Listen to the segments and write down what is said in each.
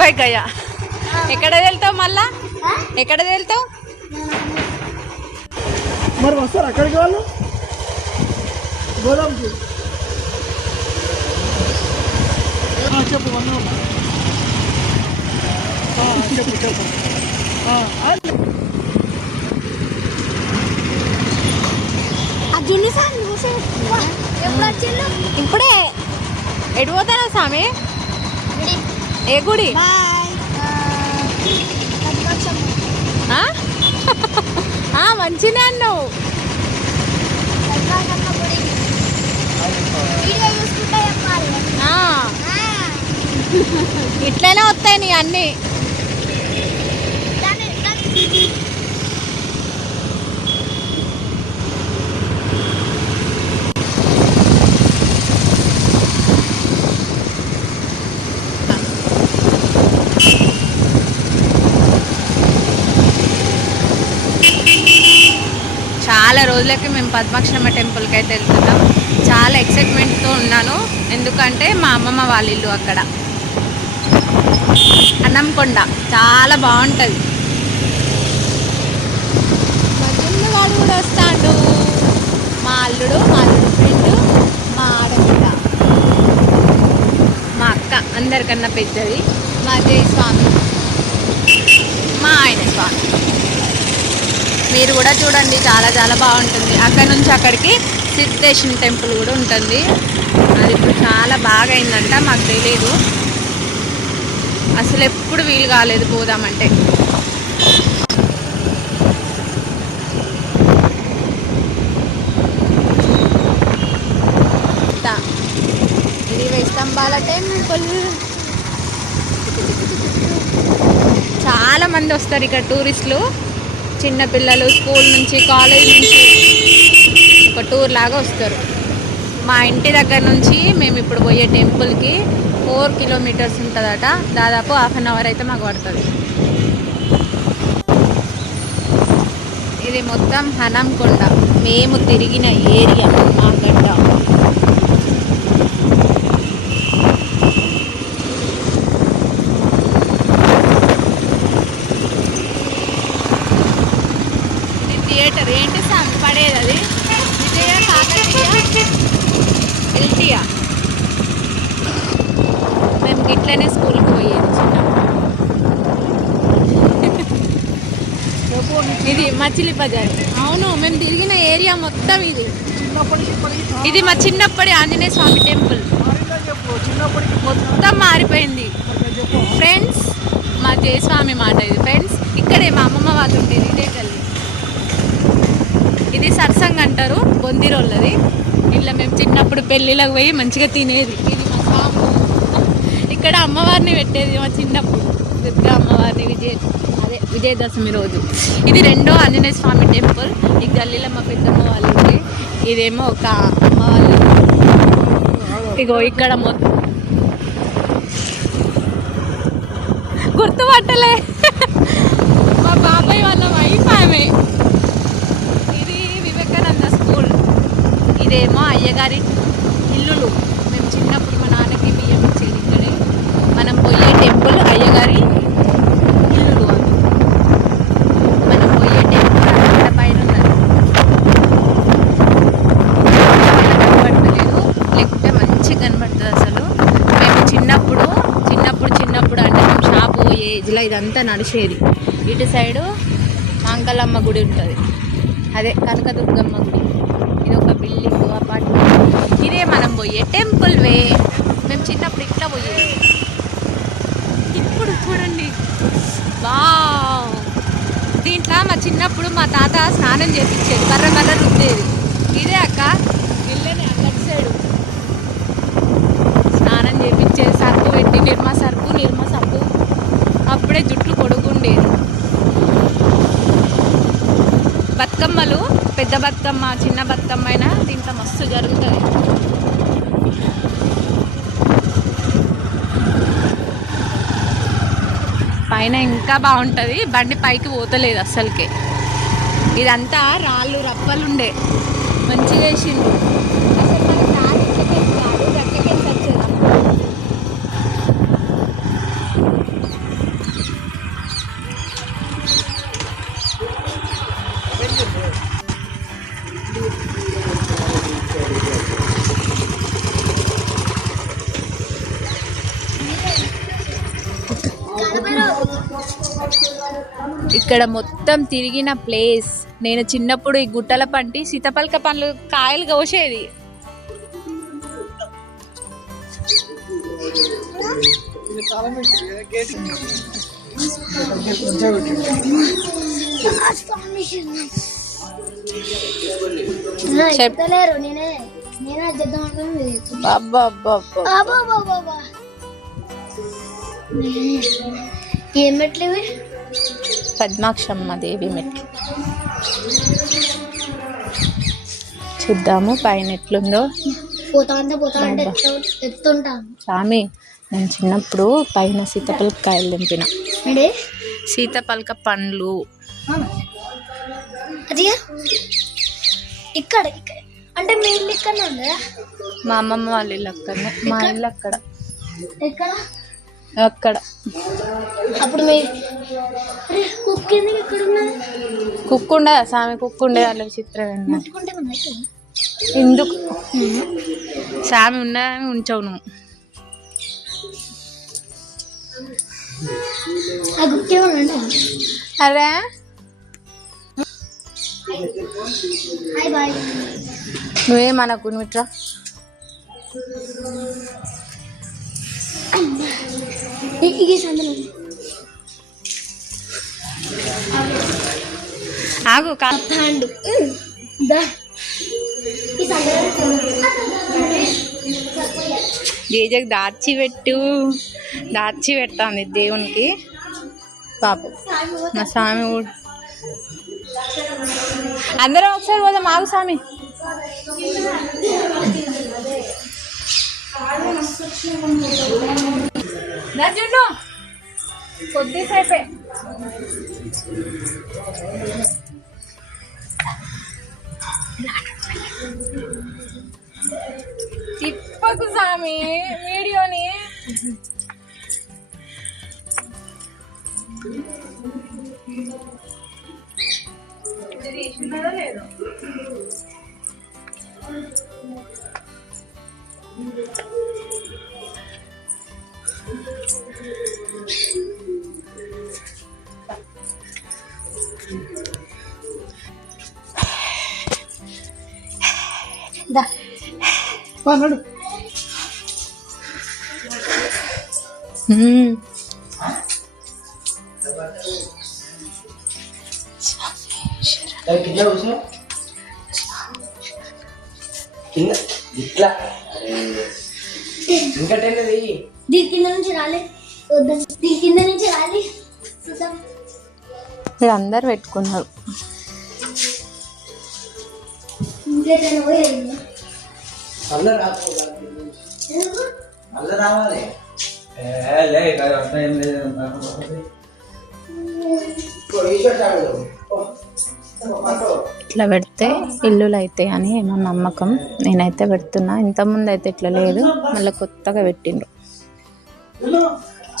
Bike అయ్యా ఎక్కడ వెళ్తావు మళ్ళా ఎక్కడ వెళ్తావు మరి వస్తారు అక్కడికి వాళ్ళు గోదాంకి చెప్పు చెప్పు చెప్పు ఇప్పుడే ఎటు పోతారా స్వామి ఏ గుడి మంచిగా అన్నావు ఇట్లనే వస్తాయి నీ అన్నీ చాలా రోజులకి మేము పద్మాక్షమ్మ టెంపుల్కి అయితే వెళ్తున్నాం. చాలా ఎక్సైట్మెంట్తో ఉన్నాను, ఎందుకంటే మా అమ్మమ్మ వాళ్ళ ఇల్లు అక్కడ అన్నంకొండ. చాలా బాగుంటుంది. మా చిన్న వాడు కూడా వస్తాడు, మా అల్లుడు ఫ్రెండ్, మా ఆడపిల్ల, మా అక్క అందరికన్నా పెద్దది, మా జయస్వామి, మా ఆయన స్వామి. మీరు కూడా చూడండి, చాలా చాలా బాగుంటుంది. అక్కడ నుంచి అక్కడికి సిద్ధేశ్వరి టెంపుల్ కూడా ఉంటుంది. అది ఇప్పుడు చాలా బాగా అయిందంట, మాకు తెలియదు, అసలు ఎప్పుడు వీలు కాలేదు పోదామంటే. ఇది 1000 స్తంభాల టెంపుల్. చాలా మంది వస్తారు ఇక్కడ టూరిస్టులు, చిన్నపిల్లలు, స్కూల్ నుంచి, కాలేజ్ నుంచి ఒక టూర్ లాగా వస్తారు. మా ఇంటి దగ్గర నుంచి మేము ఇప్పుడు పోయే టెంపుల్కి 4 కిలోమీటర్స్ ఉంటుందట. దాదాపు ½ అన్ అవర్ అయితే మాకు పడుతుంది. ఇది మొత్తం హనంకొండ మేము తిరిగిన ఏరియా, మా గడ్డ. థియేటర్ ఏంటి సార్ పడేది? అది విజయ కాకతీయ ఎల్టీయా. మేము గిట్లనే స్కూల్కి పోయేది ఇది మచిలీ బజార్. అవును, మేము తిరిగిన ఏరియా మొత్తం ఇది. ఇది మా చిన్నప్పటి ఆంజనేయ స్వామి టెంపుల్. మొత్తం మారిపోయింది ఫ్రెండ్స్. మా జయస్వామి మాట ఇది ఫ్రెండ్స్. ఇక్కడే మా అమ్మమ్మ వాళ్ళు ఉండేది, ఇదే గల్లీ. ఇది సత్సంగ్ అంటారు, బొందిరోళ్ళది. ఇట్లా మేము చిన్నప్పుడు పెళ్ళిళ్ళకి పోయి మంచిగా తినేది. ఇది మా స్వామి. ఇక్కడ అమ్మవారిని పెట్టేది మా చిన్నప్పుడు, దుర్గా అమ్మవారిని విజయదశమి రోజు. ఇది 2వ ఆంజనేయ స్వామి టెంపుల్. ఈ గల్లీలో మా పెద్దమ్మ వాళ్ళు ఉంది, ఇదేమో ఒక అమ్మ వాళ్ళు. ఇగో ఇక్కడ మొత్తం గుర్తుపట్టలే, మా బాబాయ్ వాళ్ళ వైఫ్ ఆమె. ఇది వివేకానంద స్కూల్. ఇదేమో అయ్యగారి ఇల్లులు. మేము చిన్నప్పుడు మా నాన్నకి బియ్యం ఇచ్చేది ఇక్కడే. మనం పోయే టెంపుల్ అయ్యగారి ఇల్లులు. మనం పోయే టెంపుల్ అక్కడ పైన ఉన్నది. కనబడతలేదు, లేకపోతే మంచిగా కనబడుతుంది అసలు. మేము చిన్నప్పుడు అంటే మేము షాపు పోయే ఏజ్లో ఇదంతా నడిచేది. ఇటు సైడు అంకలమ్మ గుడి ఉంటుంది, అదే కనకదుర్గమ్మ గుడి. ఇది ఒక బిల్డింగ్, అపార్ట్మెంట్. ఇదే మనం పోయే టెంపుల్ వే. మేము చిన్నప్పుడు ఇట్లా పోయేది. ఇప్పుడు చూడండి, వావ్. దీంట్లో మా చిన్నప్పుడు మా తాత స్నానం చేపించేది, బర్ర రుద్దేది. ఇదే అక్క ఇల్లనే అక్కడి సైడు స్నానం చేపించేది. సర్పు పెట్టి నిర్మా సర్పు అప్పుడే జుట్లు పొడుగుండేది. బతుకమ్మలు, పెద్ద బతుకమ్మ, చిన్న బతుకమ్మ అయినా దీంట్లో మస్తు జరుగుతుంది. పైన ఇంకా బాగుంటుంది, బండి పైకి పోతలేదు అస్సలకే. ఇదంతా రాళ్ళు రప్పలు ఉండే, మంచిగా వేసింది. అసలు మనకు రాళ్ళు ఎట్లకేసి కాదు, గట్లకేసి వచ్చేది. ఇక్కడ మొత్తం తిరిగిన ప్లేస్. నేను చిన్నప్పుడు ఈ గుట్టల పంటి సీతాఫలక పండ్లు కాయలు కోసేది. చెప్తలేరు నేనే ఏం మెట్లు ఇవి? పద్మాక్షమ్మ దేవి మెట్లు. చూద్దాము పైన ఎట్లుందో. పోతా అంటే ఎత్తుంటాను స్వామి, నేను చిన్నప్పుడు పైన సీతాఫలక కాయలు తెంపిన. సీతాఫలక పండ్లు అది ఇక్కడ అంటే మీ ఇల్లు ఇక్కడ ఉందా? మా అమ్మమ్మ వాళ్ళ ఇల్లు అక్కడనే, మా ఇల్లు అక్కడ ఎక్కడ అక్కడ. అప్పుడు మీ కుక్ ఎందుకు ఇక్కడ ఉన్నది? కుక్ ఉండదా స్వామి? కుక్ ఉండేది అట్లా విచిత్రం. ముట్టుకుంటే ఎందుకు స్వామి ఉన్నా ఉంచవు నువ్వు. అరే నువ్వేమనకు, నువ్వు ఇట్రా. ఆగు కాండు గేజకు దాచి పెడతాంది దేవునికి. పాపం మా స్వామి కూడా. అందరం ఒకసారి పోదాం. ఆగు స్వామి. చూడు కొద్దిసేపే. తిప్పకు స్వామి వీడియోని. లేదు నడు. ఇట్లా ఇంకా దీని కింద నుంచి రాలే, దీని కింద నుంచి రాలే. మీరు అందరు పెట్టుకున్నారు. రావాలి. ఇట్లా పెడితే ఇల్లులు అవుతాయి అని ఏమో నమ్మకం. నేనైతే పెడుతున్నా. ఇంతకుముందు అయితే ఇట్లా లేదు, మళ్ళీ కొత్తగా పెట్టిండ్రు.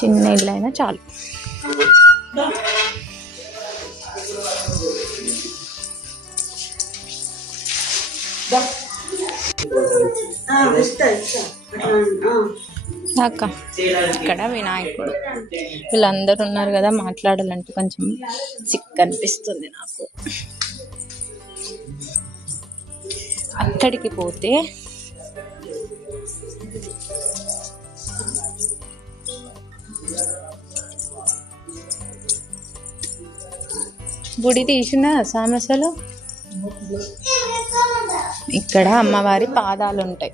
చిన్న ఇల్లు అయినా చాలు. అక్క ఇక్కడ వినాయకుడు వీళ్ళందరూ ఉన్నారు కదా, మాట్లాడాలంటే కొంచెం సిక్ అనిపిస్తుంది నాకు. అక్కడికి పోతే గుడి తీసిన సామసలు ఇక్కడ అమ్మవారి పాదాలు ఉంటాయి.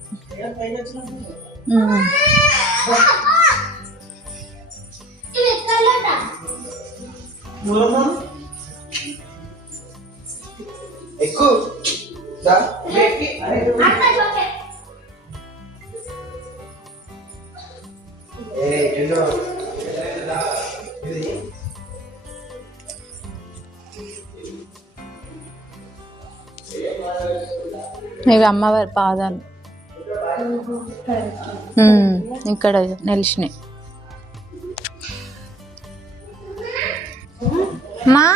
ఇవి అమ్మవారి పాదాలు ఇక్కడ నిలిచినాయి. మా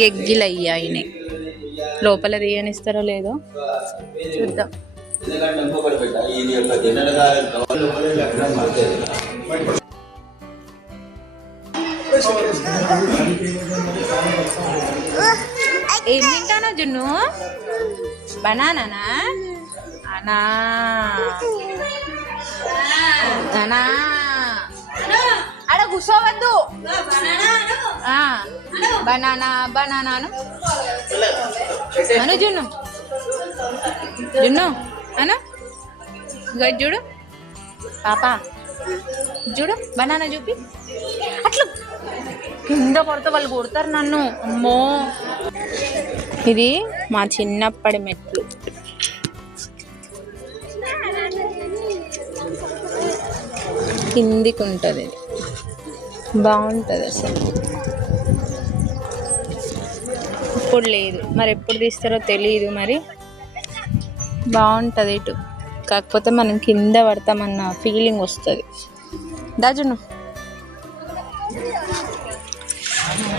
గెగ్గిలు అయ్యాయినాయి. లోపల తీయనిస్తారో లేదో చూద్దాం. ఏం తింటానో జున్ను? బనానా అనా అనా అడ కూర్చోవద్దు. బనానా బనానాను అను జున్ను జున్ను అను గడ్ చూడు పాపా చూడు బనానా చూపి. అట్లు కింద కొడితే వాళ్ళు కొడతారు నన్ను. అమ్మో ఇది మా చిన్నప్పటి మెట్లు. కిందికి ఉంటుంది. ఇది బాగుంటుంది అసలు. ఇప్పుడు లేదు మరి, ఎప్పుడు తీస్తారో తెలియదు మరి. బాగుంటుంది ఇటు, కాకపోతే మనం కింద పడతామన్న ఫీలింగ్ వస్తుంది. దాజును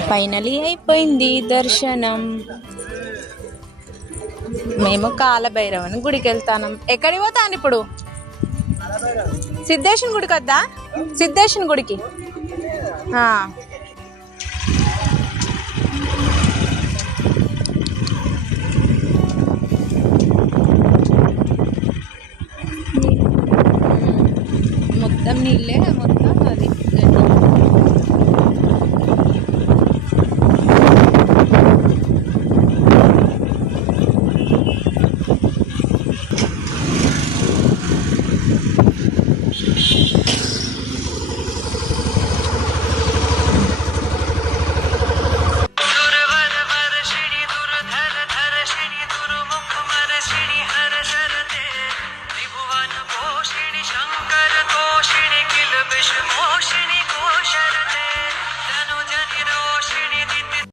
ఫైనలీ అయిపోయింది దర్శనం. మేము కాలభైరవని గుడికి వెళ్తాను. ఎక్కడికి పోతాను ఇప్పుడు? సిద్ధేశ్వరుని గుడికి వద్దా? సిద్ధేశ్వరుని గుడికి